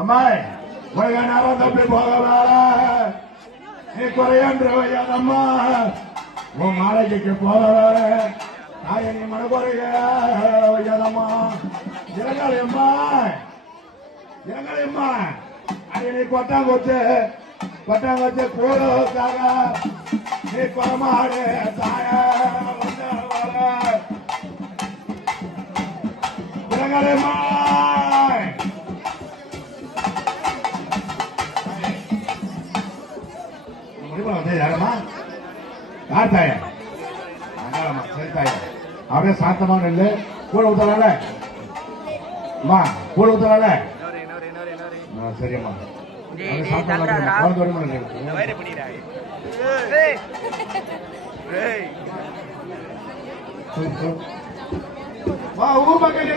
அம்மா உலக நேரம் தப்பி போக வேற நீ குறையன்றவையாதம்மா உன் மாலைக்கு போக வேற தாய நீ மனக்குறைய வையாதம்மா இறங்காளியம்மா இறங்காளியம்மா அது நீ கொட்டாங்கொச்சு கூடுக்காக நீ குறமாடு தாய இறங்காளியம்மா யார் தாயா சரி தாயா அப்படியே சாத்தமான இல்லை கூட ஊத்தலால அம்மா கூட ஊத்தலால சரியம்மா ஊர் மக்கள்